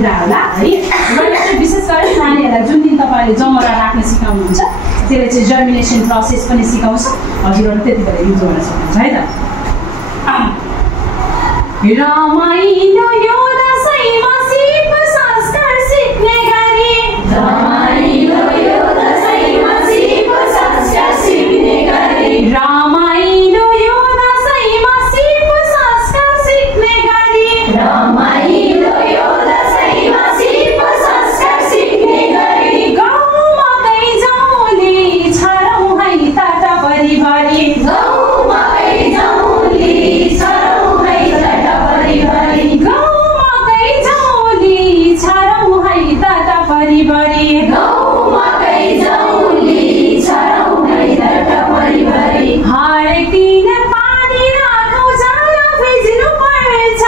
कुरा होला है। र यो चाहिँ विशेष गरी नानीहरूलाई जुन दिन तपाईँले जमरा राख्न सिकाउनुहुन्छ त्यसले चाहिँ जर्मिनेसन प्रोसेस पनि सिकाउँछ। हजुरहरू त्यति बेला युज गर्न सक्नुहुन्छ है त। रमाइलो यो दशैँमा सिप संस्कार सिक्ने गरी, रमाइलो यो दशैँमा सिप संस्कार सिक्ने गरी, रमाइलो यो दशैँमा सिप संस्कार सिक्ने गरी, रमाइलो यो दशैँमा सिप संस्कार सिक्ने गरी, गाउँमा कैजौली छरौँ है तट परिभरि, गाउँमा कैजौली छरौँ है तट परिभरि, गाउँमा कैजौली छरौँ है तट परिभरि, गाउँमा कैजौली छरौँ है तट परिभरि, हरेक दिन पानी राखौँ जरा भिज्नु पर्छ,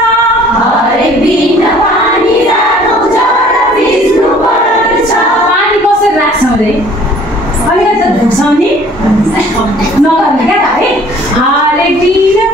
हरेक दिन पानी राखौँ जरा भिज्नु पर्छ, पानी कसरी राख्छौँ रे अलिकति धुक्छौँ नि नगर्ने क्या त है। हरेक दिन